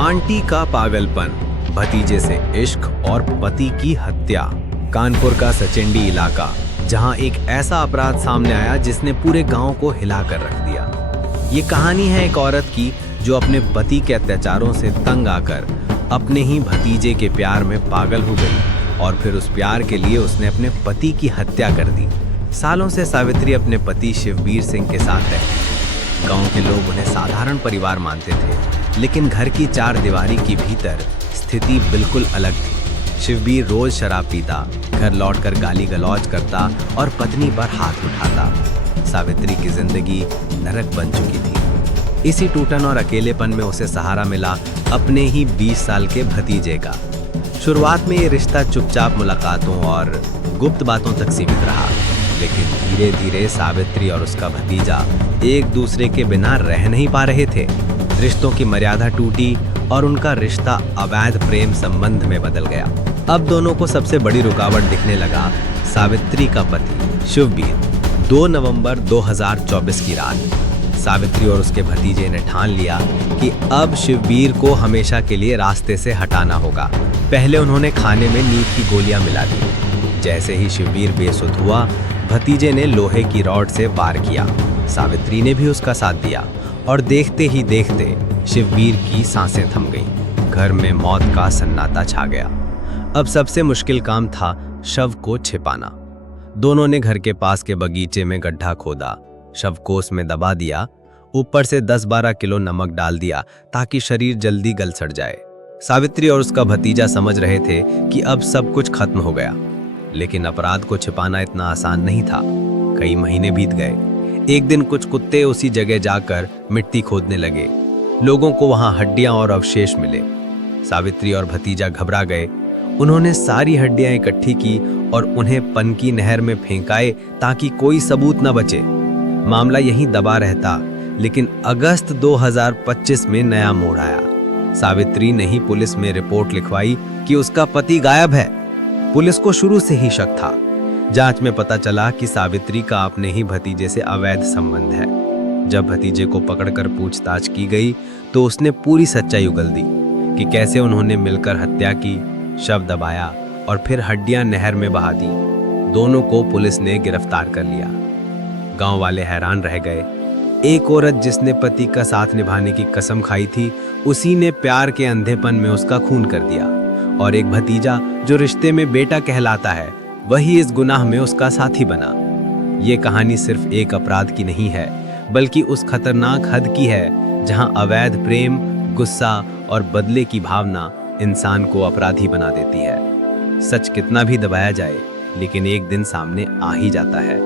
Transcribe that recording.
Aunty का पागलपन, भतीजे से इश्क और पति की हत्या। कानपुर का सचिंडी इलाका, जहां एक ऐसा अपराध सामने आया जिसने पूरे गांव को हिलाकर रख दिया। ये कहानी है एक औरत की जो अपने पति के अत्याचारों से तंग आकर अपने ही भतीजे के प्यार में पागल हो गई और फिर उस प्यार के लिए उसने अपने पति की हत्या कर दी। सालों से सावित्री अपने पति शिवबीर सिंह के साथ रहती। गांव के लोग उन्हें साधारण परिवार मानते थे, लेकिन घर की चार दीवारी के भीतर स्थिति बिल्कुल अलग थी। शिवबीर रोज शराब पीता, घर लौटकर गाली गलौज करता और पत्नी पर हाथ उठाता। सावित्री की जिंदगी नरक बन चुकी थी। इसी टूटन और अकेलेपन में उसे सहारा मिला अपने ही 20 साल के भतीजे का। शुरुआत में ये रिश्ता चुपचाप मुलाकातों और गुप्त बातों तक सीमित रहा, लेकिन धीरे धीरे सावित्री और उसका भतीजा एक दूसरे के बिना रह नहीं पा रहे थे। रिश्तों की मर्यादा टूटी और उनका रिश्ता अवैध प्रेम संबंध में बदल गया। अब दोनों को सबसे बड़ी रुकावट दिखने लगा सावित्री का पति शिवबीर। 2 नवंबर 2024 की रात सावित्री और उसके भतीजे ने ठान लिया कि अब शिवबीर को हमेशा के लिए रास्ते से हटाना होगा। पहले उन्होंने खाने में नींद की गोलियां मिला दी। जैसे ही शिवबीर बेसुध हुआ, भतीजे ने लोहे की रॉड से वार किया। सावित्री ने भी उसका साथ दिया और देखते ही देखते शिवबीर की सांसें थम गईं। घर में मौत का सन्नाटा छा गया। अब सबसे मुश्किल काम था शव को छिपाना। दोनों ने घर के पास के बगीचे में गड्ढा खोदा, शव को उसमें दबा दिया, ऊपर से 10-12 किलो नमक डाल दिया ताकि शरीर जल्दी गल सड़ जाए। सावित्री और उसका भतीजा समझ रहे थे कि अब सब कुछ खत्म हो गया, लेकिन अपराध को छिपाना इतना आसान नहीं था। कई महीने बीत गए। एक दिन कुछ कुत्ते उसी जगह जाकर मिट्टी खोदने लगे। लोगों को वहां हड्डियां और अवशेष मिले। सावित्री और भतीजा घबरा गए। उन्होंने सारी हड्डियां इकट्ठी की और उन्हें पनकी नहर में फेंकाए ताकि कोई सबूत न बचे। मामला यहीं दबा रहता, लेकिन अगस्त 2025 में नया मोड़ आया। सावित्री ने ही पुलिस में रिपोर्ट लिखवाई कि उसका पति गायब है। पुलिस को शुरू से ही शक था। जांच में पता चला कि सावित्री का अपने ही भतीजे से अवैध संबंध है। जब भतीजे को पकड़कर पूछताछ की गई तो उसने पूरी सच्चाई उगल दी कि कैसे उन्होंने मिलकर हत्या की, शव दबाया और फिर हड्डियां नहर में बहा दी। दोनों को पुलिस ने गिरफ्तार कर लिया। गांव वाले हैरान रह गए। एक औरत जिसने पति का साथ निभाने की कसम खाई थी, उसी ने प्यार के अंधेपन में उसका खून कर दिया, और एक भतीजा जो रिश्ते में बेटा कहलाता है, वही इस गुनाह में उसका साथी बना। ये कहानी सिर्फ एक अपराध की नहीं है, बल्कि उस खतरनाक हद की है जहां अवैध प्रेम, गुस्सा और बदले की भावना इंसान को अपराधी बना देती है। सच कितना भी दबाया जाए, लेकिन एक दिन सामने आ ही जाता है।